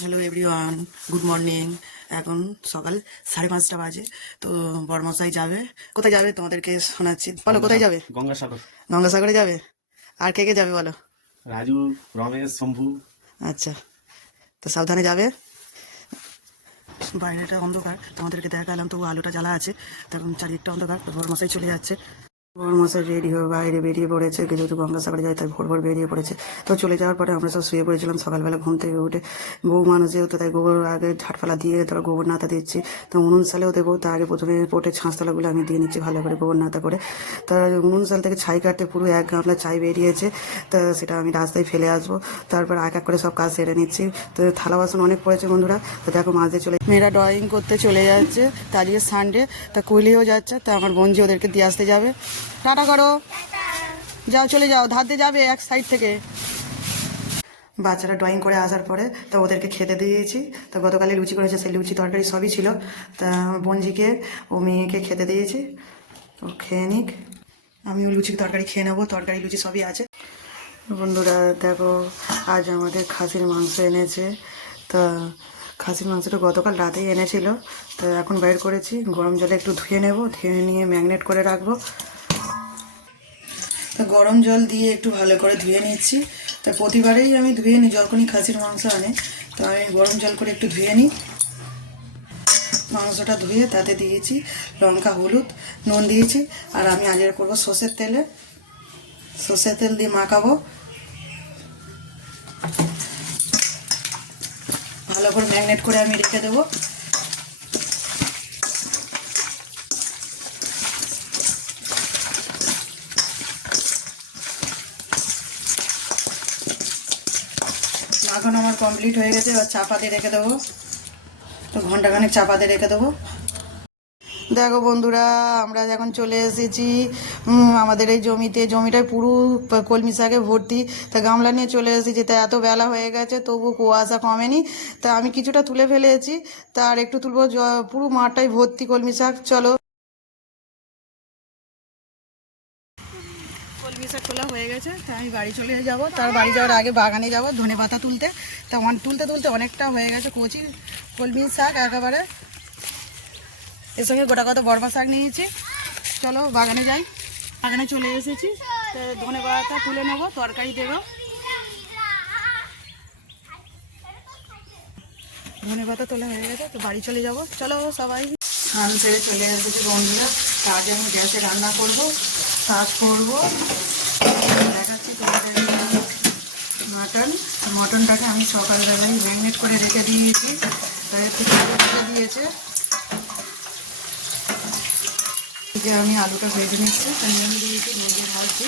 Hello everyone, good morning. এখন সকাল 5:30 বাজে। তো বড়মশাই যাবে। কোথায় যাবে তোমাদেরকে শোনাচ্ছি। বলো কোথায় যাবে? গঙ্গাসাগর। গঙ্গাসাগরে যাবে। আর কে কে যাবে বলো? রাজু, রমেশ, শম্ভু। আচ্ছা, তো সাবধানে যাবে। বাইরেটা অন্ধকার, তোমাদেরকে দেখালাম, তবু আলোটা জ্বালা আছে। তখন চারিদিকটা অন্ধকার। তো বড়মশাই চলে যাচ্ছে। বড়মশাই রেডি হয়ে বাইরে বেরিয়ে পড়েছে, যেহেতু গঙ্গাসাগরে যায় তাই ভোর ভোর বেরিয়ে পড়েছে। তো চলে যাওয়ার পরে আমরা সব শুয়ে পড়েছিলাম। সকালবেলা ঘুম থেকে উঠে বউ মানুষ যেহেতু তাই গোবর আগে ঝাটফালা দিয়ে তারপর গোবর নাতা দিচ্ছি। তো উনুন সালেও দেবো, তার আগে প্রথমে পোটের ছাঁচতলাগুলো আমি দিয়ে নিচ্ছি ভালো করে গোবর নাতা করে। তা উনুন সাল থেকে ছাই কাটতে পুরো 1 গামলা ছাই বেরিয়েছে। তা সেটা আমি রাস্তায় ফেলে আসবো। তারপর এক এক করে সব কাজ সেরে নিচ্ছি। তো থালা বাসন অনেক পড়েছে বন্ধুরা। তো দেখো মাঝে চলে মেয়েরা ড্রয়িং করতে চলে যাচ্ছে। তা আজকে সানডে, তা কুইলিও যাচ্ছে। তা আমার বোনজি ওদেরকে দিয়ে আসতে যাবে। টাটা করো, যাও চলে যাও, ধার দিয়ে যাবে এক সাইড থেকে। বাচ্চারা ড্রয়িং করে আসার পরে তা ওদেরকে খেতে দিয়েছি। তা গতকালে লুচি করেছে, সেই লুচি তরকারি সবই ছিল। তা আমার বোনজিকে ও মেয়েকে খেতে দিয়েছি, ও খেয়ে নিক। আমিও লুচি তরকারি খেয়ে নেবো, তরকারি লুচি সবই আছে। বন্ধুরা দেখো, আজ আমাদের খাসির মাংস এনেছে। তা খাসির মাংসটা গতকাল রাতেই এনেছিল। তা এখন বাইর করেছি, গরম জলে একটু ধুয়ে নেব, ধুয়ে নিয়ে ম্যাগনেট করে রাখবো। তা গরম জল দিয়ে একটু ভালো করে ধুয়ে নিচ্ছি। তা প্রতিবারেই আমি ধুয়ে নিই, যখনই খাসির মাংস আনে তো আমি গরম জল করে একটু ধুয়ে নিই। মাংসটা ধুয়ে তাতে দিয়েছি লঙ্কা, হলুদ, নুন দিয়েছি। আর আমি আজকে করবো সর্ষের তেলে, সর্ষের তেল দিয়ে মাখাবো। ভালো করে ম্যাগনেট করে আমি রেখে দেবো। মাখানো আমার কমপ্লিট হয়ে গেছে। এবার চাপা দিয়ে রেখে দেবো। তো ঘন্টাখানেক চাপা দিয়ে রেখে দেবো। দেখো বন্ধুরা, আমরা এখন চলে এসেছি আমাদের এই জমিটায় পুরো কলমি শাকে ভর্তি। তা গামলা নিয়ে চলে এসেছি। তা এত বেলা হয়ে গেছে তবু কুয়াশা কমেনি। তা আমি কিছুটা তুলে ফেলেছি, তার একটু তুলবো। পুরো মাঠটাই ভর্তি কলমি শাক। চলো, কলমি শাক তোলা হয়ে গেছে। তা আমি বাড়ি চলে যাব। তার বাড়ি যাওয়ার আগে বাগানে যাব ধনে পাতা তুলতে। তা তুলতে তুলতে অনেকটা হয়ে গেছে কচি কলমি শাক একেবারে। এর সঙ্গে গোটা কত বড়মা শাক নিয়েছি। চলো বাগানে যাই। বাগানে চলে এসেছি। তো ধনে পাতা তুলে নেবো, তরকারি দেবো। ধনে পাতা তোলা হয়ে গেছে, তো বাড়ি চলে যাব। চলো সবাই। স্নান সেরে চলে এসেছি বন্ধুরা। আজ আমি গ্যাসে রান্না করবো, কাজ করবো। দেখাচ্ছি তোমাদের মটনটাকে আমি সকালবেলায় ম্যারিনেট করে রেখে দিয়েছি। তাই একটু রেখে দিয়েছে যে আমি আলুটা ভেজে নিচ্ছি। আমি দিয়েছি ভেজে ভাজছি।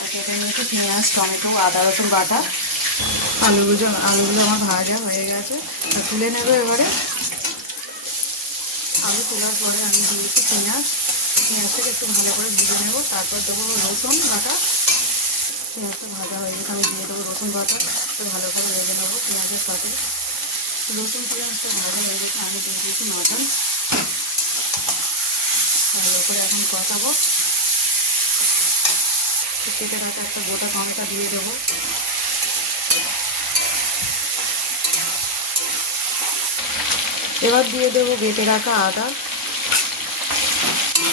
আর সেটা নিয়েছি পেঁয়াজ, টমেটো, আদা রসুন বাটা। আলুগুলো আমার ভাজা হয়ে গেছে। তুলে নেবো এবারে। আলু তোলার পরে আমি দিয়েছি পেঁয়াজটাকে একটু ভালো করে ভেজে নেবো। তারপর দেবো রসুন বাটা। পেঁয়াজটা ভাজা হয়ে গেছে, আমি দিয়ে দেবো রসুন বাটা। তো ভালো করে ভেজে নেবো পেঁয়াজের সাথে। রসুন পেঁয়াজ একটু ভাজা হয়ে গেছে, আমি দিয়ে দিয়েছি মটন। ভালো করে এখন কষাবো। কেটে রাখা একটা গোটা টমেটো দিয়ে দেবো। এবার দিয়ে দেবো বেটে রাখা আদা।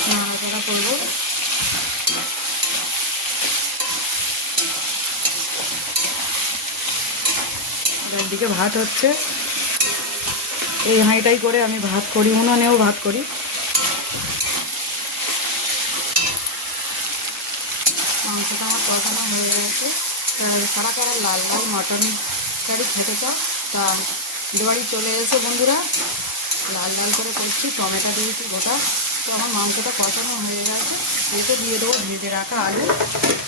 নাড়াচাড়া করবো। একদিকে ভাত হচ্ছে, এই হাঁড়িটাই করে আমি ভাত করি, উনুনেও ভাত করি। মাংসটা আমার কষানো হয়ে গেছে। সারা কারা লাল লাল মটন কারি খেতে চাও তা বাড়ি চলে এসে বন্ধুরা লাল লাল করে করছি। টমেটো দিয়েছি গোটা। তো আমার মাংসটা কষানো হয়ে গেছে। এতে দিয়ে দেবো ভেজে রাখা আলু।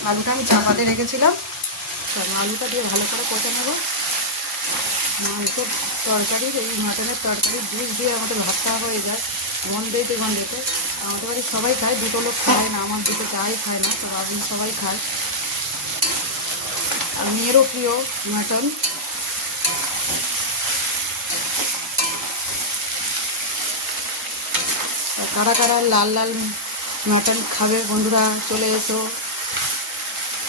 আলুটা আমি চাপাতে রেখেছিলাম। আলুটা দিয়ে ভালো করে কষে নেবো। মাংসের তরকারির এই মাটনের তরকারির জুস দিয়ে আমাদের ভাতটা হয়ে যায় গন্ধেতে। আমাদের বাড়ি সবাই খায়, দুটো লোক খায় না, আমার দুটো চাই খায় না, তো আমি সবাই খায়। আর মেয়েরও প্রিয় মাটন। আর কারা কারা লাল লাল মাটন খাবে বন্ধুরা চলে এসো।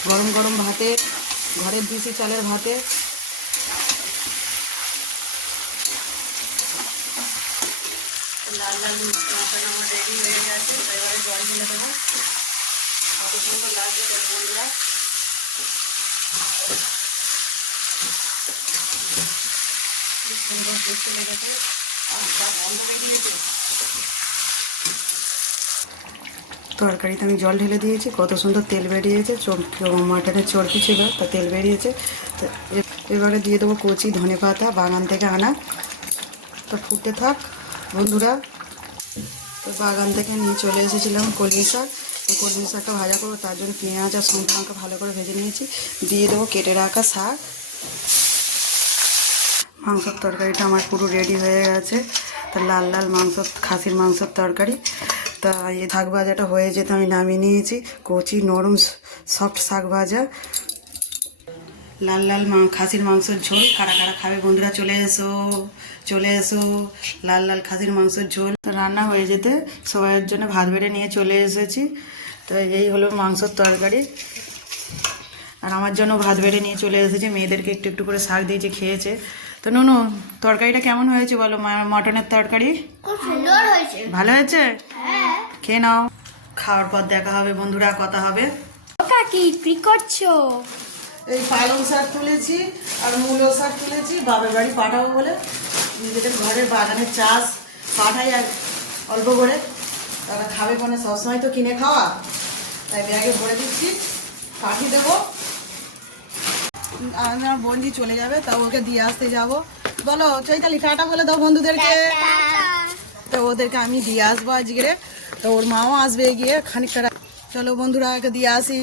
গরম গরম ভাতে, ঘরের দেশি চালের ভাতে লাল লাল মশলা আমার রেডি হয়ে গেছে, এবারে জল ঢেলে দেবো। কত সুন্দর লাগবে বন্ধুরা। খুব সুন্দর দেখতে লেগেছে। তরকারিতে আমি জল ঢেলে দিয়েছি, কত সুন্দর তেল বেরিয়েছে। মাটনের চর্বি ছিল, তা তেল বেরিয়েছে। তো এবারে দিয়ে দেবো কচি ধনেপাতা, বাগান থেকে আনা। তো ফুটে থাক বন্ধুরা। তো বাগান থেকে নিয়ে চলে এসেছিলাম কলমি শাক। কলমি শাকটা ভাজা করবো, তার জন্য পেঁয়াজ আর শুকনো লঙ্কা ভালো করে ভেজে নিয়েছি। দিয়ে দেবো কেটে রাখা শাক। মাংসের তরকারিটা আমার পুরো রেডি হয়ে গেছে। তা লাল লাল মাংস, খাসির মাংসের তরকারি। তা এই শাক ভাজাটা হয়ে যেতে আমি নামিয়ে নিয়েছি। কচি নরম সফট শাক ভাজা, লাল লাল খাসির মাংসের ঝোল। কারা কারা খাবে বন্ধুরা চলে এসো, চলে এসো। লাল লাল খাসির মাংসের ঝোল রান্না হয়ে যেতে সবাইয়ের জন্য ভাত বেড়ে নিয়ে চলে এসেছি। তো এই হলো মাংসের তরকারি, আর আমার জন্য ভাত বেড়ে নিয়ে চলে এসেছে। মেয়েদেরকে একটু একটু করে শাক দিয়েছে, খেয়েছে। তো নুনু, তরকারিটা কেমন হয়েছে বলো? মটনের তরকারি খুব সুন্দর হয়েছে। ভালো হয়েছে? হ্যাঁ। খেয়ে নাও। খাওয়ার পর দেখা হবে বন্ধুরা, কথা হবে। কাকি কি করছো? এই পালং শাক তুলেছি আর মূলো শাক তুলেছি, বাবার বাড়ি পাঠাবো বলে। নিজেদের ঘরের বাগানের চাষ, পাঠাই আর অল্প করে। তারা খাবে মানে সবসময় তো কিনে খাওয়া, তাই ব্যাগে ভরে দিচ্ছি, পাঠিয়ে দেবো। আমার বন্ধু চলে যাবে, তা ওকে দিয়ে আসতে যাবো। বলো চৈতালি, টাটা বলে দাও বন্ধুদেরকে। তো ওদেরকে আমি দিয়ে আসবো আজকে। তো ওর মাও আসবে গিয়ে খানিকটা। চলো বন্ধুরা, ওকে দিয়ে আসি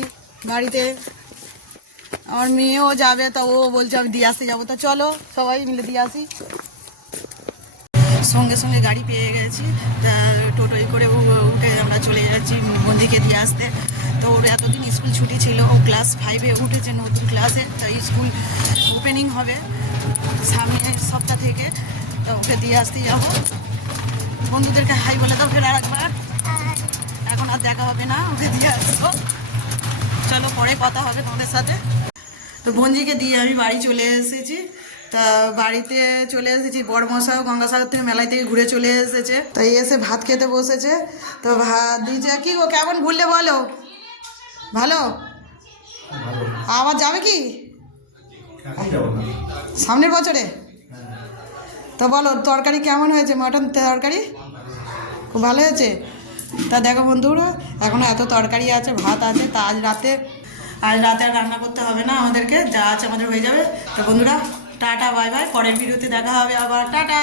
বাড়িতে। আমার মেয়েও যাবে, তা ও বলছে আমি দিয়ে আসতে যাবো। তা চলো সবাই মিলে দিয়ে আসি। সঙ্গে সঙ্গে গাড়ি পেয়ে গেছি, তা টোটোয় করে উঠে আমরা চলে যাচ্ছি বন্দিকে দিয়ে আসতে। তো ওর এতদিন স্কুল ছুটি ছিল, ও ক্লাস 5-এ উঠেছে, নতুন ক্লাসে। তাই স্কুল ওপেনিং হবে সামনের সপ্তাহ থেকে। তা ওকে দিয়ে আসতে যাবো। বন্ধুদেরকে হাই বলে দাও ফের আরেকবার। এখন আর দেখা হবে না, ওকে দিয়ে আসবো। চলো পরে কথা হবে তোমাদের সাথে। তো বঞ্জিকে দিয়ে আমি বাড়ি চলে এসেছি। তা বাড়িতে চলে এসেছি, বড় মশাও গঙ্গাসাগর থেকে মেলায় থেকে ঘুরে চলে এসেছে। তাই এসে ভাত খেতে বসেছে। তো ভাত দিয়েছে। কি গো, কেমন ঘুরলে বলো? ভালো? আবার যাবে কি সামনের বছরে? তো বলো তরকারি কেমন হয়েছে? মটন তরকারি খুব ভালো হয়েছে। তা দেখো বন্ধুরা, এখনও এত তরকারি আছে, ভাত আছে। তা আজ রাতে আর রান্না করতে হবে না আমাদেরকে, যা আছে আমাদের হয়ে যাবে। তো বন্ধুরা টাটা, বাই বাই। পরের ভিডিওতে দেখা হবে আবার, টাটা।